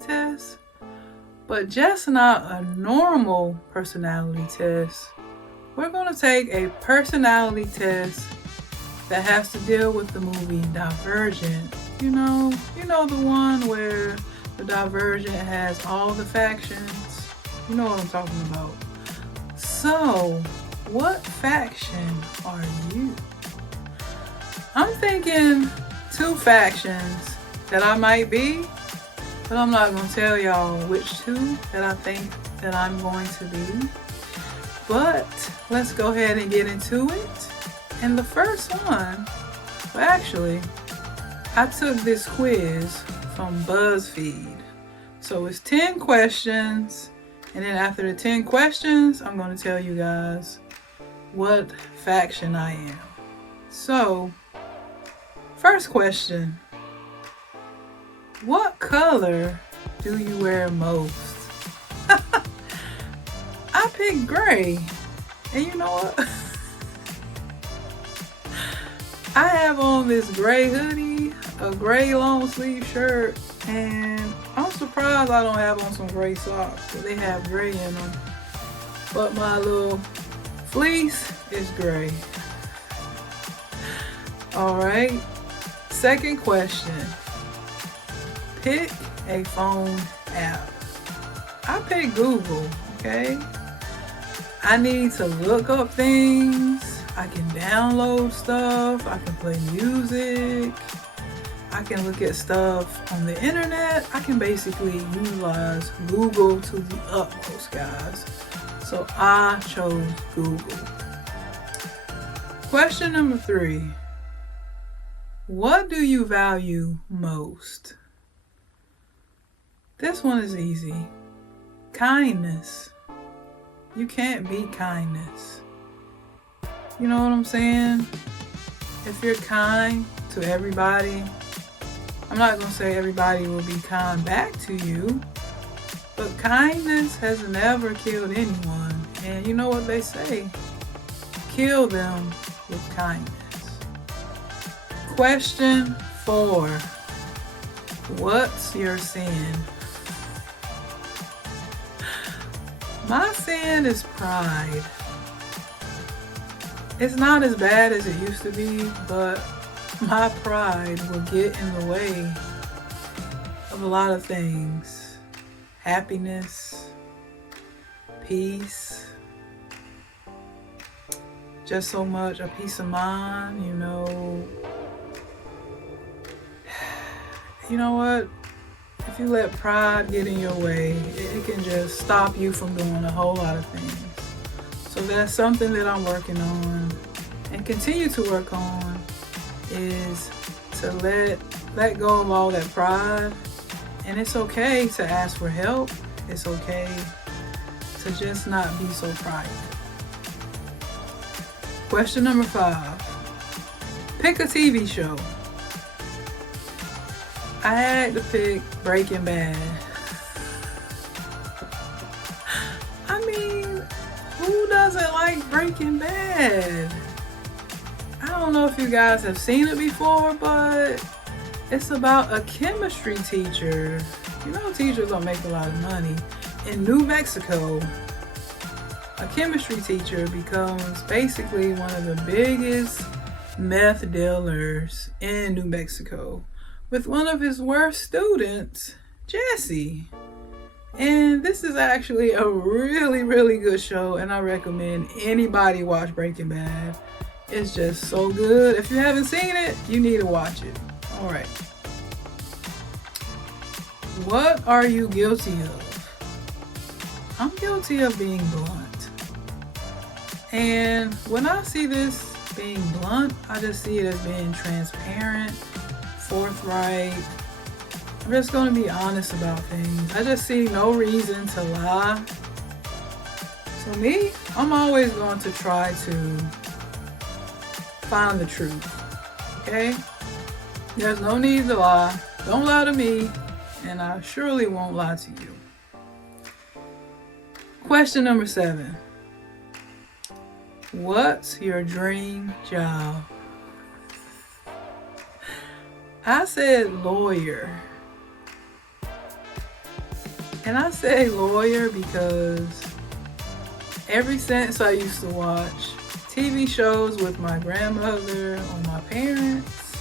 test, but just not a normal personality test. We're going to take a personality test that has to deal with the movie Divergent. You know the one where the Divergent has all the factions. You know what I'm talking about. So, what faction are you? I'm thinking 2 factions that I might be, but I'm not going to tell y'all which 2 that I think that I'm going to be. But let's go ahead and get into it. And the first one, well, actually, I took this quiz from BuzzFeed. So it's 10 questions, and then after the 10 questions, I'm going to tell you guys what faction I am. So, first question. What color do you wear most? I picked gray. And you know what? I have on this gray hoodie, a gray long sleeve shirt, and I'm surprised I don't have on some gray socks, but they have gray in them. But my little fleece is gray. Alright, second question. Pick a phone app. I picked Google, okay? I need to look up things. I can download stuff. I can play music. I can look at stuff on the internet. I can basically utilize Google to the utmost, guys. So I chose Google. Question number 3. What do you value most? This one is easy. Kindness. You can't beat kindness. You know what I'm saying? If you're kind to everybody, I'm not going to say everybody will be kind back to you, but kindness has never killed anyone. And you know what they say? Kill them with kindness. Question 4. What's your sin? My sin is pride. It's not as bad as it used to be, but my pride will get in the way of a lot of things. Happiness, peace, just so much, a peace of mind, you know. You know what? If you let pride get in your way, it can just stop you from doing a whole lot of things. So that's something that I'm working on and continue to work on, is to let go of all that pride. And it's okay to ask for help. It's okay to just not be so prideful. Question number 5. Pick a TV show. I had to pick Breaking Bad. I mean, who doesn't like Breaking Bad? I don't know if you guys have seen it before, but it's about a chemistry teacher. You know, teachers don't make a lot of money. In New Mexico, a chemistry teacher becomes basically one of the biggest meth dealers in New Mexico, with one of his worst students, Jesse. And this is actually a really, really good show, and I recommend anybody watch Breaking Bad. It's just so good. If you haven't seen it, you need to watch it. All right. What are you guilty of? I'm guilty of being blunt. And when I see this being blunt, I just see it as being transparent, forthright. I'm just going to be honest about things. I just see no reason to lie. So me, I'm always going to try to find the truth. Okay? There's no need to lie. Don't lie to me, and I surely won't lie to you. Question number 7. What's your dream job? I said lawyer. And I say lawyer because ever since I used to watch TV shows with my grandmother or my parents,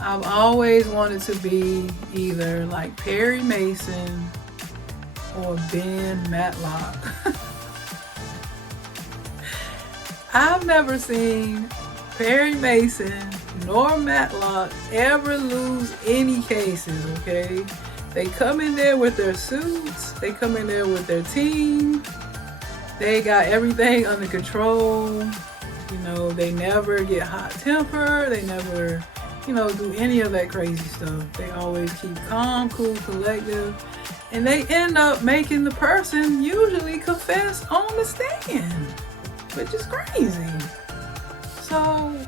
I've always wanted to be either like Perry Mason or Ben Matlock. I've never seen Perry Mason nor Matlock ever lose any cases, okay? They come in there with their suits, they come in there with their team, they got everything under control. You know, they never get hot tempered, they never, do any of that crazy stuff. They always keep calm, cool, collective, and they end up making the person usually confess on the stand, which is crazy. So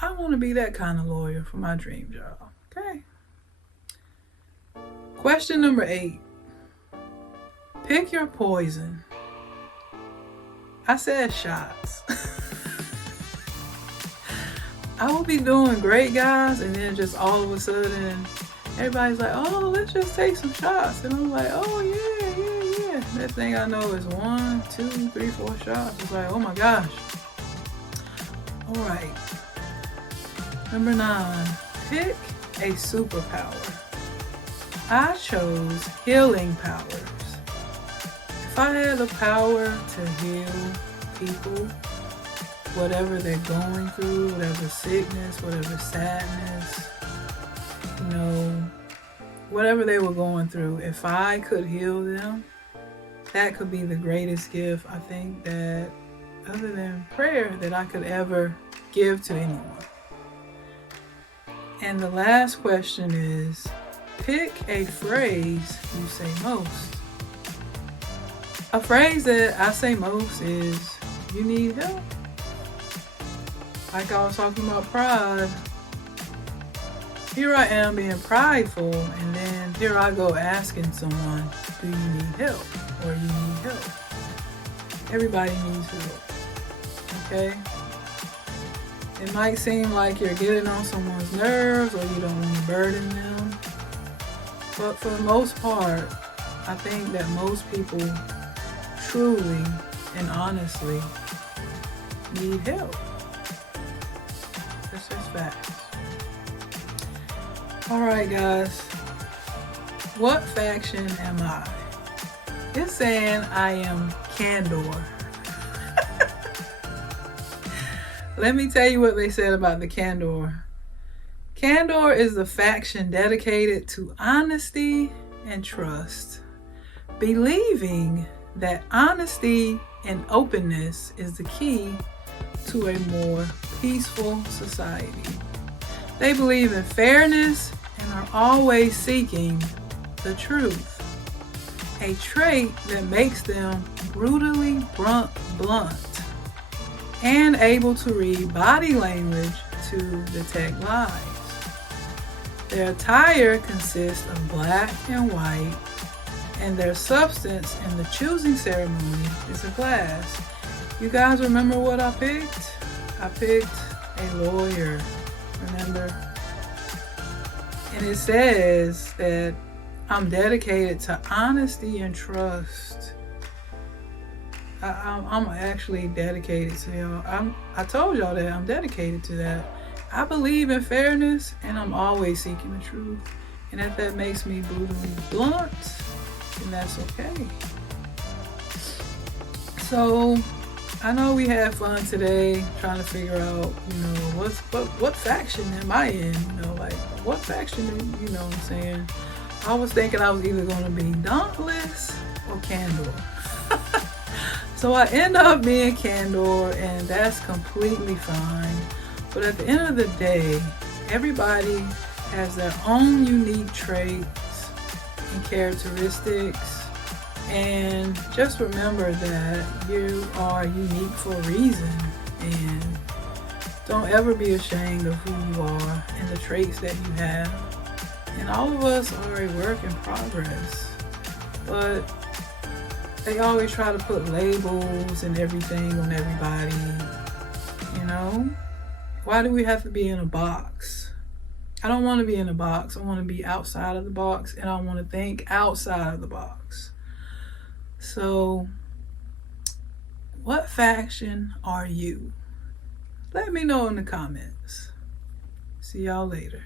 I want to be that kind of lawyer for my dream job, okay? Question number 8. Pick your poison. I said shots. I will be doing great, guys, and then just all of a sudden, everybody's like, oh, let's just take some shots. And I'm like, oh, yeah. Next thing I know is 1, 2, 3, 4 shots. It's like, oh my gosh. All right. Number 9, pick a superpower. I chose healing powers. If I had the power to heal people, whatever they're going through, whatever sickness, whatever sadness, whatever they were going through, if I could heal them, that could be the greatest gift, I think, that other than prayer, that I could ever give to anyone. And the last question is, pick a phrase you say most. A phrase that I say most is, you need help. Like I was talking about pride. Here I am being prideful, and then here I go asking someone, do you need help? Or you need help? Everybody needs help. Okay? It might seem like you're getting on someone's nerves or you don't want to burden them. But for the most part, I think that most people truly and honestly need help. That's just facts. Alright, guys. What faction am I? It's saying I am candor. Let me tell you what they said about the candor. Candor is the faction dedicated to honesty and trust, believing that honesty and openness is the key to a more peaceful society. They believe in fairness and are always seeking the truth, a trait that makes them brutally blunt and able to read body language to detect lies. Their attire consists of black and white, and their substance in the choosing ceremony is a glass. You guys remember what I picked? I picked a lawyer, remember? And it says that I'm dedicated to honesty and trust. I'm actually dedicated to y'all. I told y'all that I'm dedicated to that. I believe in fairness, and I'm always seeking the truth. And if that makes me brutally blunt, then that's okay. So I know we had fun today trying to figure out, what faction am I in? What faction, what I'm saying? I was thinking I was either going to be Dauntless or Candor. So I end up being Candor, and that's completely fine. But at the end of the day, everybody has their own unique traits and characteristics. And just remember that you are unique for a reason. And don't ever be ashamed of who you are and the traits that you have. And all of us are a work in progress. But they always try to put labels and everything on everybody. Why do we have to be in a box? I don't want to be in a box. I want to be outside of the box, and I want to think outside of the box. So, what faction are you? Let me know in the comments. See y'all later.